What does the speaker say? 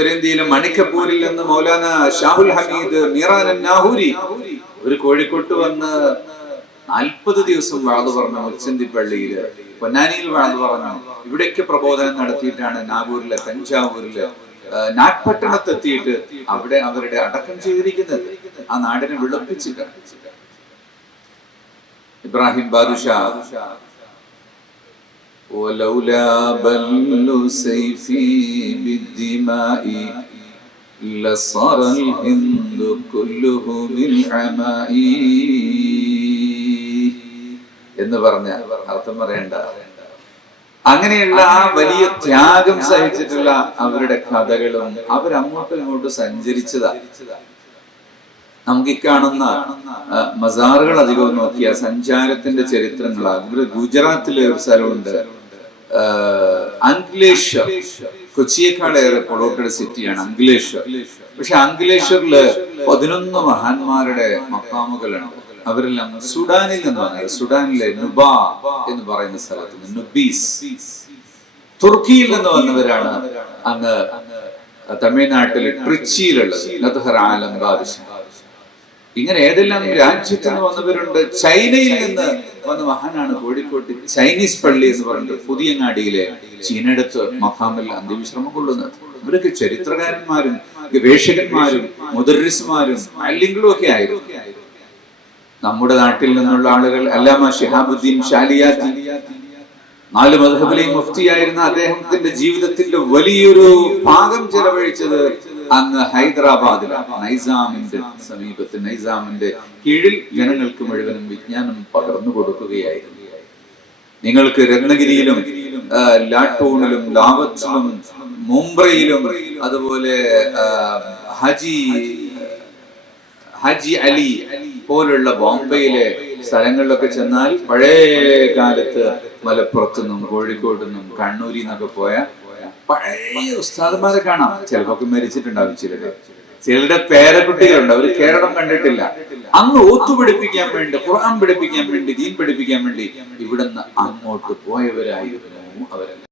ഉത്തരേന്ത്യയിലെ മണിക്കപ്പൂരിൽ നിന്ന് മൗലാന ഷാഹുൽ ഹമീദ് മീറാനൻ നാഹൂരി ഒരു കോഴിക്കോട്ട് വന്ന് നാൽപ്പത് ദിവസം വാത് പറഞ്ഞു മുച്ചന്തി പള്ളിയിൽ പൊന്നാനിയിൽ വാത് പറഞ്ഞു ഇവിടെയൊക്കെ പ്രബോധനം നടത്തിയിട്ടാണ് നാഗൂരിലെ തഞ്ചാവൂരിൽ നാഗ്പട്ടണത്തെത്തിയിട്ട് അവിടെ അവരുടെ അടക്കം ചെയ്തിരിക്കുന്നത്. ആ നാടിനെ വിളപ്പിച്ചിട്ട് ഇബ്രാഹിം ബാദുഷാ ولولا بل سيفي بالدماء لصار الهند كله بالعماء എന്ന് പറഞ്ഞ അർത്ഥം പറയണ്ട അങ്ങനെയുള്ള ആ വലിയ ത്യാഗം സഹിച്ചിട്ടുള്ള അവരുടെ കഥകളും അവരങ്ങോട്ടും ഇങ്ങോട്ടും സഞ്ചരിച്ചതാ നമുക്ക് ഈ കാണുന്ന ആ, മസാറുകൾ അധികവും നോക്കിയ സഞ്ചാരത്തിന്റെ ചരിത്രങ്ങളാണ് ഇവിടെ ഗുജറാത്തിലെ ഒരു സ്ഥലമുണ്ട് ആ, അങ്കിലേശ്വർ കൊച്ചിയേക്കാളേറെ പൊളോട്ടഡ് സിറ്റിയാണ് അംഗ്ലേശ്വർ പക്ഷെ അംഗ്ലേശ്വറിൽ പതിനൊന്ന് മഹാന്മാരുടെ മക്കാമുകളുണ്ട് അവരെല്ലാം സുഡാനിൽ നിന്ന് വന്നത്. സുഡാനിലെ നുബ എന്ന് പറയുന്ന സ്ഥലത്ത് നിന്ന് നുബീസ്. തുർക്കിയിൽ നിന്ന് വന്നവരാണ് അന്ന് തമിഴ്നാട്ടിലെ ട്രിച്ചിയിലുള്ളത് നദ്ഹർ ആലം ബാദുഷാ. ഇങ്ങനെ ഏതെല്ലാം രാജ്യത്ത് നിന്ന് വന്നവരുണ്ട്? ചൈനയിൽ നിന്ന് വന്ന മഹാനാണ് കോഴിക്കോട്ട് ചൈനീസ് പള്ളി എന്ന് പറഞ്ഞിട്ട് പുതിയങ്ങാടിയിലെ ചീനടുത്ത് മഹാമിൽ അന്ത്യവിശ്രമം കൊള്ളുന്നത്. ഇവരൊക്കെ ചരിത്രകാരന്മാരും ഗവേഷകന്മാരും മുദർസുമാരും അല്ലെങ്കിലും ഒക്കെ ആയിരുന്നു. നമ്മുടെ നാട്ടിൽ നിന്നുള്ള ആളുകൾ അല്ലാമ ഷിഹാബുദ്ദീൻ ഷാലിയാത്തി നാല് മധബിലെയും മുഫ്തിയായിരുന്ന അദ്ദേഹത്തിന്റെ ജീവിതത്തിന്റെ വലിയൊരു ഭാഗം ചെലവഴിച്ചത് അങ്ങ് ഹൈദരാബാദിലാണ്. നൈസാമിന്റെ സമീപത്ത് നൈസാമിന്റെ കീഴിൽ ജനങ്ങൾക്ക് മുഴുവനും വിജ്ഞാനം പകർന്നു കൊടുക്കുകയായിരുന്നു. നിങ്ങൾക്ക് രത്നഗിരിയിലും ലാട്ടൂണിലും ലാവത്തിലും മുംബൈയിലും അതുപോലെ ഹജി ഹജി അലി പോലുള്ള ബോംബെയിലെ സ്ഥലങ്ങളിലൊക്കെ ചെന്നാൽ പഴയ കാലത്ത് മലപ്പുറത്തു നിന്നും കോഴിക്കോട് നിന്നും കണ്ണൂരിൽ നിന്നൊക്കെ പോയ പഴയ ഉസ്താദന്മാരെ കാണാം. ചിലതൊക്കെ മരിച്ചിട്ടുണ്ടാവും ചിലര്. ചിലരുടെ പേരക്കുട്ടികളുണ്ട് അവർ കേരളം കണ്ടിട്ടില്ല. അന്ന് ഓത്തു പഠിപ്പിക്കാൻ വേണ്ടി ഖുർആൻ പഠിപ്പിക്കാൻ വേണ്ടി ദീൻ പഠിപ്പിക്കാൻ വേണ്ടി ഇവിടുന്ന് അങ്ങോട്ട് പോയവരായിരുന്നു അവരെല്ലാം.